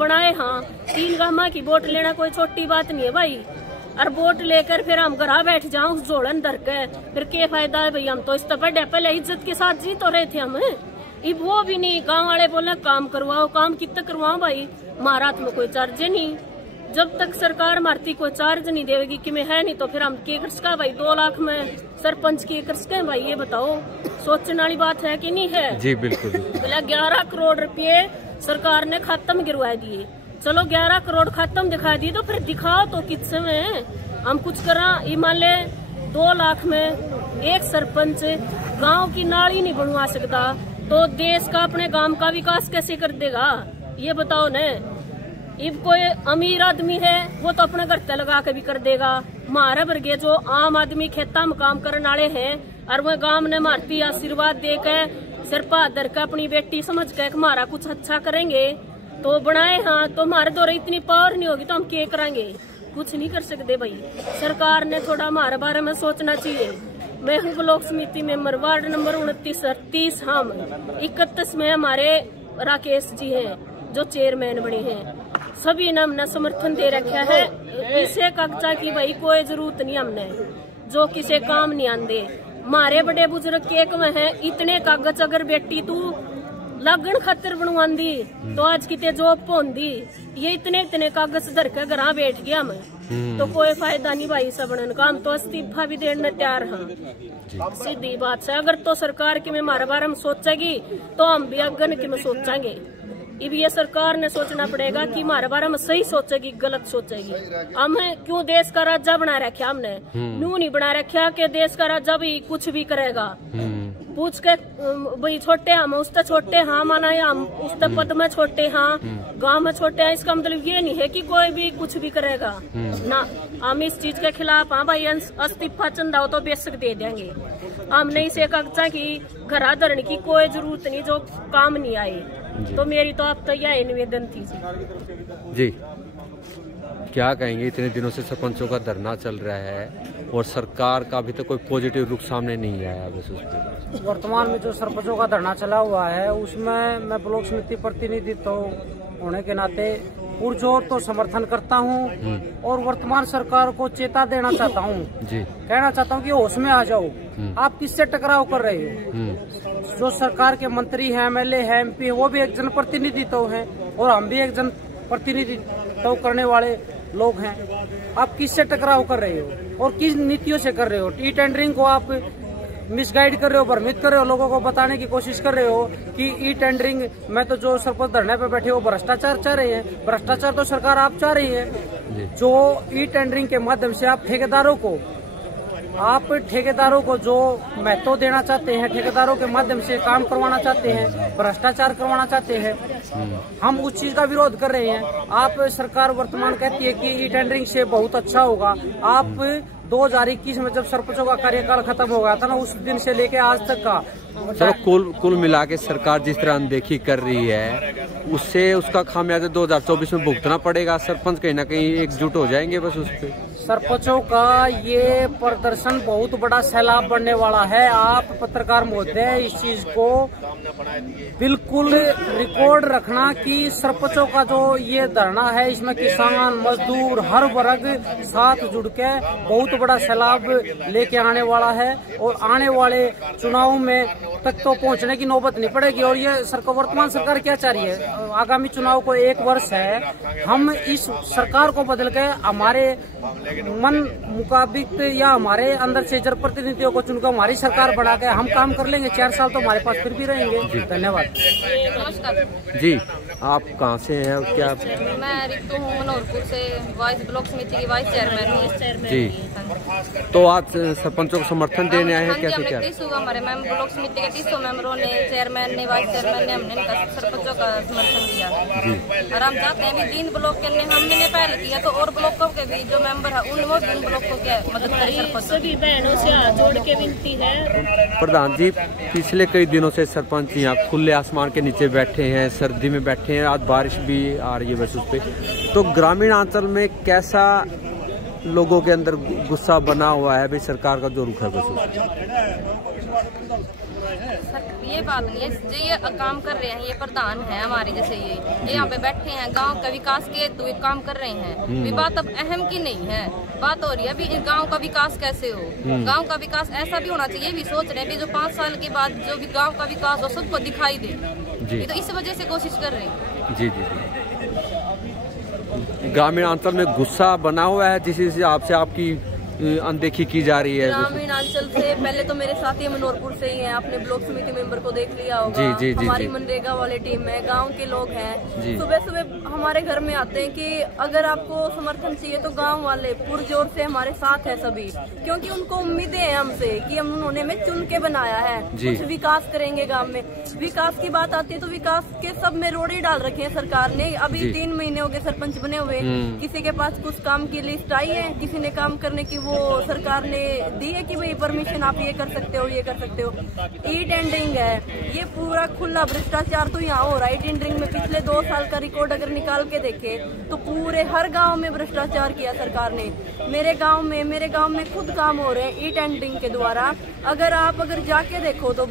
बनाए। हाँ, 3 गामा की वोट लेना कोई छोटी बात नहीं है भाई। और वोट लेकर फिर हम घर बैठ जाओ उस जोड़न धर के, फिर क्या फायदा है भाई। हम तो इस तरह पहले इज्जत के साथ जी तो रहे थे हम। अब वो भी नहीं, गाँव वाले बोले काम करवाओ, काम कितना करवाओ भाई, हमारा हाथ में कोई चार्ज नहीं। जब तक सरकार मारती कोई चार्ज नहीं देगी कि मैं है नहीं तो फिर हम के कर सका भाई। 2 लाख में सरपंच के कर सके भाई, ये बताओ सोचने वाली बात है कि नहीं है? जी बिल्कुल। 11 करोड़ रुपये सरकार ने खत्म गिरवा दिए। चलो 11 करोड़ खत्म दिखा दिए तो फिर दिखाओ तो किस में हम कुछ करा। ये मान ले 2 लाख में एक सरपंच गांव की नाली नहीं बनवा सकता तो देश का, अपने गांव का विकास कैसे कर देगा, ये बताओ न। अब कोई अमीर आदमी है वो तो अपने घर से लगा के भी कर देगा। हमारे वर्गे जो आम आदमी खेता में काम करने वाले हैं और वह गांव ने मारती आशीर्वाद दे के सिर पर धर के अपनी बेटी समझ के हमारा कुछ अच्छा करेंगे तो बनाए। हाँ, तो हमारे द्वारा इतनी पावर नहीं होगी तो हम क्या करेंगे? कुछ नहीं कर सकते भाई। सरकार ने थोड़ा हमारे बारे में सोचना चाहिए। मैं हूँ ब्लॉक समिति मेंबर, वार्ड नंबर 29-30। हम 31 में हमारे राकेश जी हैं जो चेयरमैन बने हैं। सभी ने हमने समर्थन दे रखा है। इसे कक्षा की भाई कोई जरूरत नहीं हमने, जो किसी काम नहीं आंदे। हमारे बड़े बुजुर्ग के एक में है, इतने कागज अगर बेटी तू लगन खातर बनवांदी तो आज कितने जॉब पहुंदी। ये इतने कागज धर के घर बैठ गया हम, तो कोई फायदा नहीं भाई। सबन काम तो इस्तीफा भी देने तैयार हाँ। सीधी बात है, अगर तो सरकार की में हमारे बारे में सोचेगी तो हम भी अगन की में सोचेंगे। अब ये सरकार ने सोचना पड़ेगा कि हमारे बारे में सही सोचेगी गलत सोचेगी। हमें क्यों देश का राजा बना रखा, हमने न्यू नहीं बना रखा कि देश का राजा भी कुछ भी करेगा। पूछ के भाई छोटे हम उससे छोटे हाँ माना, हम उससे पद में छोटे हाँ, गांव में छोटे हैं, इसका मतलब ये नहीं है कि कोई भी कुछ भी करेगा ना। हम इस चीज के खिलाफ हाँ भाई, इस्तीफा चंदा हो तो बेशक दे देंगे। हमने इसे कक्षा की घरा धरने की कोई जरूरत नहीं जो काम नहीं आए। तो मेरी तो आप तो यह निवेदन थी जी। क्या कहेंगे, इतने दिनों से सरपंचों का धरना चल रहा है और सरकार का अभी तक कोई पॉजिटिव रुख सामने नहीं आया। बस उस पर वर्तमान में जो सरपंचों का धरना चला हुआ है उसमें मैं ब्लॉक समिति प्रतिनिधित्व होने के नाते पुरजोर तो समर्थन करता हूं और वर्तमान सरकार को चेता देना चाहता हूं जी। कहना चाहता हूं कि होश में आ जाओ। आप किससे टकराव कर रहे हो? जो सरकार के मंत्री हैं, MLA हैं, MP है, वो भी एक जनप्रतिनिधित्व है और हम भी एक जनप्रतिनिधित्व करने वाले लोग हैं। आप किससे टकराव कर रहे हो और किस नीतियों से कर रहे हो? ई टेंडरिंग को आप मिसगाइड कर रहे हो, भ्रमित कर रहे हो, लोगों को बताने की कोशिश कर रहे हो कि ई टेंडरिंग में तो जो सरपंच धरने पे बैठे हो भ्रष्टाचार चाह रहे हैं। भ्रष्टाचार तो सरकार आप चाह रही है। जो ई टेंडरिंग के माध्यम से आप ठेकेदारों को जो महत्व देना चाहते हैं, ठेकेदारों के माध्यम से काम करवाना चाहते हैं, भ्रष्टाचार करवाना चाहते हैं, हम उस चीज का विरोध कर रहे हैं। आप सरकार वर्तमान कहती है कि ई टेंडरिंग से बहुत अच्छा होगा। आप 2021 में जब सरपंचों का कार्यकाल खत्म हो गया था ना, उस दिन से लेके आज तक का चलो कुल मिला के सरकार जिस तरह अनदेखी कर रही है उससे उसका खामियाजा 2024 में भुगतना पड़ेगा। सरपंच कहीं ना कहीं एकजुट हो जाएंगे बस उस पे। सरपंचों का ये प्रदर्शन बहुत बड़ा सैलाब बनने वाला है। आप पत्रकार महोदय इस चीज को बिल्कुल रिकॉर्ड रखना कि सरपंचों का जो ये धरना है इसमें किसान, मजदूर, हर वर्ग साथ जुड़ के बहुत बड़ा सैलाब लेके आने वाला है और आने वाले चुनाव में तक तो पहुंचने की नौबत नहीं पड़ेगी। और ये सरकार, वर्तमान सरकार क्या चाह रही है? आगामी चुनाव को 1 वर्ष है, हम इस सरकार को बदल के हमारे मन मुताबिक या हमारे अंदर से जनप्रतिनिधियों को चुनकर हमारी सरकार बना के हम काम कर लेंगे। 4 साल तो हमारे पास फिर भी रहेंगे। धन्यवाद जी। आप कहाँ से हैं और क्या? मैं रितु हूँ, मनोहरपुर से, वाइस ब्लॉक समिति की वाइस चेयरमैन हूँ जी। तो आज सरपंचों को समर्थन देने आए हैं? कैसे क्या? हमारे ब्लॉक समिति के 300 मेंबरों ने, चेयरमैन ने, वाइस चेयरमैन ने, हमने सरपंचों का समर्थन दिया और हम चाहते हैं भी 3 ब्लॉक के हमने पहल किया तो और ब्लॉकों के भी जो मेंबर है उन ब्लॉकों के मदद करें। सभी बहनों से हाथ जोड़ के विनती है। प्रधान जी, पिछले कई दिनों से सरपंच यहाँ खुले आसमान के नीचे बैठे हैं, सर्दी में बैठे हैं, आज बारिश भी आ रही है बस उस पे। तो ग्रामीण अंचल में कैसा लोगों के अंदर गुस्सा बना हुआ है भाई सरकार का जो रुख है बस उस? ये बात नहीं है, जो ये काम कर रहे हैं, ये प्रधान है हमारे जैसे ये यहाँ पे बैठे हैं, गांव का विकास के तो ये काम कर रहे हैं। ये बात अब अहम की नहीं है, बात हो रही है अभी गांव का विकास कैसे हो। गांव का विकास ऐसा भी होना चाहिए, भी सोच रहे हैं जो 5 साल के बाद जो भी गांव का विकास हो सबको दिखाई दे। ये तो इस वजह से कोशिश कर रहे हैं। जी जी जी। ग्रामीण अंचल में गुस्सा बना हुआ है जिस हिसाब से आपकी अनदेखी की जा रही है। ग्रामीण अंचल से पहले तो मेरे साथी मनोरपुर से ही हैं, आपने ब्लॉक समिति मेंबर को देख लिया होगा। जी, हमारी जी। मनरेगा वाले टीम है, गांव के लोग हैं, सुबह सुबह हमारे घर में आते हैं कि अगर आपको समर्थन चाहिए तो गांव वाले पुरजोर से हमारे साथ है सभी, क्योंकि उनको उम्मीदें हैं हमसे कि हम उन्होंने हमें चुन के बनाया है, कुछ विकास करेंगे गाँव में। विकास की बात आती है तो विकास के सब में रोड़े डाल रखे हैं सरकार ने। अभी 3 महीने हो गए सरपंच बने हुए, किसी के पास कुछ काम की लिस्ट आई है, किसी ने काम करने की वो सरकार ने दी है कि भाई परमिशन आप ये कर सकते हो, ये कर सकते हो। ई टेंडरिंग है, ये पूरा खुला भ्रष्टाचार तो यहाँ हो रहा है। ई टेंडरिंग में पिछले 2 साल का रिकॉर्ड अगर निकाल के देखे तो पूरे हर गांव में भ्रष्टाचार किया सरकार ने। मेरे गांव में खुद काम हो रहे हैं ई टेंडरिंग के द्वारा। अगर जाके देखो तो